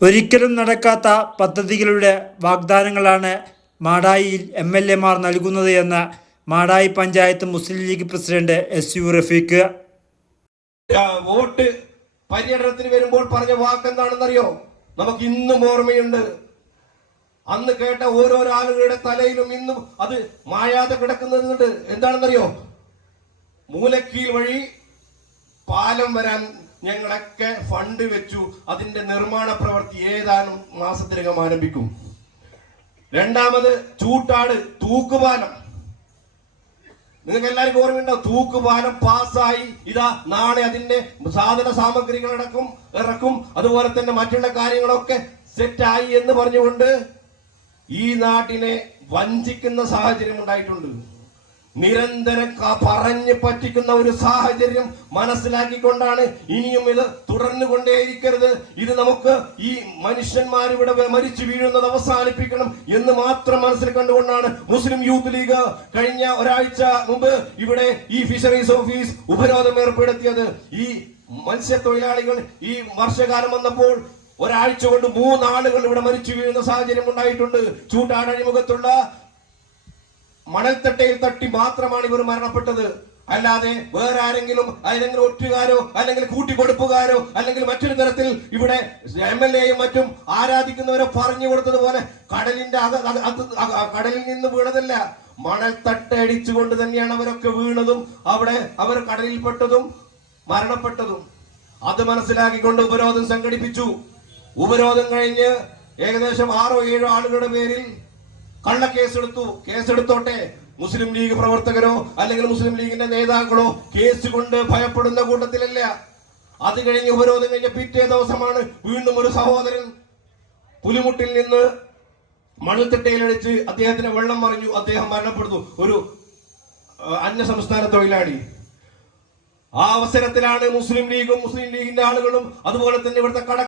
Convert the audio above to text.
ഒരിക്കലും നടക്കാത്ത പദ്ധതികളുടെ വാഗ്ദാനങ്ങളാണ് മാടായിയിൽ എം എൽ എമാർ നൽകുന്നത് എന്ന് Madayi panchayat Muslim League president S U Rafeeq. Vote പര്യടനത്തിന് വരുമ്പോൾ പറഞ്ഞ വാക്ക് എന്താണെന്നറിയോ നമുക്ക് ഇന്നും ഓർമ്മയുണ്ട്. അന്ന് കേട്ട ഓരോരോ ആളുകളുടെ തലയിലും ഇന്നും അത് മായാതെ കിടക്കുന്നുണ്ട് എന്താണെന്നറിയോ? മൂലക്കീൽ വഴി പാലം വരാൻ ഞങ്ങളൊക്കെ ഫണ്ട് വെച്ചു. അതിന്റെ നിർമ്മാണ പ്രവൃത്തി ഏതാനും മാസത്തിനകം ആരംഭിക്കും. രണ്ടാമത് ചൂട്ടാട് തൂക്കുപാലം. നിങ്ങൾക്ക് എല്ലാവർക്കും ഓർമ്മയുണ്ടോ? തൂക്കുപാലം പാസ്സായി. ഇതാ നാളെ അതിന്റെ സാധന സാമഗ്രികൾ അടക്കും ഇറക്കും. അതുപോലെ തന്നെ മറ്റുള്ള കാര്യങ്ങളൊക്കെ സെറ്റായി എന്ന് പറഞ്ഞുകൊണ്ട് ഈ നാട്ടിനെ വഞ്ചിക്കുന്ന സാഹചര്യം ഉണ്ടായിട്ടുണ്ട്. നിരന്തരം പറഞ്ഞ് പറ്റിക്കുന്ന ഒരു സാഹചര്യം മനസ്സിലാക്കിക്കൊണ്ടാണ് ഇനിയും ഇത് തുടർന്നു കൊണ്ടേയിരിക്കരുത് ഇത് നമുക്ക് ഈ മനുഷ്യന്മാരിവിടെ മരിച്ചു വീഴുന്നത് അവസാനിപ്പിക്കണം എന്ന് മാത്രം മനസ്സിൽ കണ്ടുകൊണ്ടാണ് മുസ്ലിം യൂത്ത് ലീഗ് കഴിഞ്ഞ ഒരാഴ്ച മുമ്പ് ഇവിടെ ഈ ഫിഷറീസ് ഓഫീസ് ഉപരോധം ഏർപ്പെടുത്തിയത്. ഈ മത്സ്യത്തൊഴിലാളികൾ ഈ വർഷകാലം വന്നപ്പോൾ ഒരാഴ്ച കൊണ്ട് മൂന്നാളുകൾ ഇവിടെ മരിച്ചു വീഴുന്ന സാഹചര്യം ഉണ്ടായിട്ടുണ്ട്. ചൂട്ടാട് അഴിമുഖത്തുള്ള മണൽത്തട്ടയിൽ തട്ടി മാത്രമാണ് ഇവർ മരണപ്പെട്ടത്. അല്ലാതെ വേറെ ആരെങ്കിലും അല്ലെങ്കിൽ ഒറ്റുകാരോ അല്ലെങ്കിൽ കൂട്ടിക്കൊടുപ്പുകാരോ അല്ലെങ്കിൽ മറ്റൊരു തരത്തിൽ ഇവിടെ എം എൽ എയും മറ്റും ആരാധിക്കുന്നവരെ പറഞ്ഞു കൊടുത്തതുപോലെ കടലിന്റെ കടലിൽ നിന്ന് വീണതല്ല. മണൽത്തട്ട അടിച്ചുകൊണ്ട് തന്നെയാണ് അവരൊക്കെ വീണതും അവിടെ അവർ കടലിൽപ്പെട്ടതും മരണപ്പെട്ടതും. അത് മനസ്സിലാക്കിക്കൊണ്ട് ഉപരോധം സംഘടിപ്പിച്ചു. ഉപരോധം കഴിഞ്ഞ് ഏകദേശം ആറോ ഏഴോ ആളുകളുടെ പേരിൽ കള്ളക്കേസെടുത്തു. കേസെടുത്തോട്ടെ. മുസ്ലിം ലീഗ് പ്രവർത്തകരോ അല്ലെങ്കിൽ മുസ്ലിം ലീഗിന്റെ നേതാക്കളോ കേസ് കൊണ്ട് ഭയപ്പെടുന്ന കൂട്ടത്തിലല്ല. അത് കഴിഞ്ഞ് ഉപരോധം കഴിഞ്ഞ പിറ്റേ ദിവസമാണ് വീണ്ടും ഒരു സഹോദരൻ പുലിമുട്ടിൽ നിന്ന് മണൽത്തിട്ടയിലടിച്ച് അദ്ദേഹത്തിന് വെള്ളം മറിഞ്ഞു. അദ്ദേഹം മരണപ്പെടുന്നു. ഒരു അന്യ സംസ്ഥാന തൊഴിലാളി. ആ അവസരത്തിലാണ് മുസ്ലിം ലീഗും മുസ്ലിം ലീഗിന്റെ ആളുകളും അതുപോലെ തന്നെ ഇവിടുത്തെ കട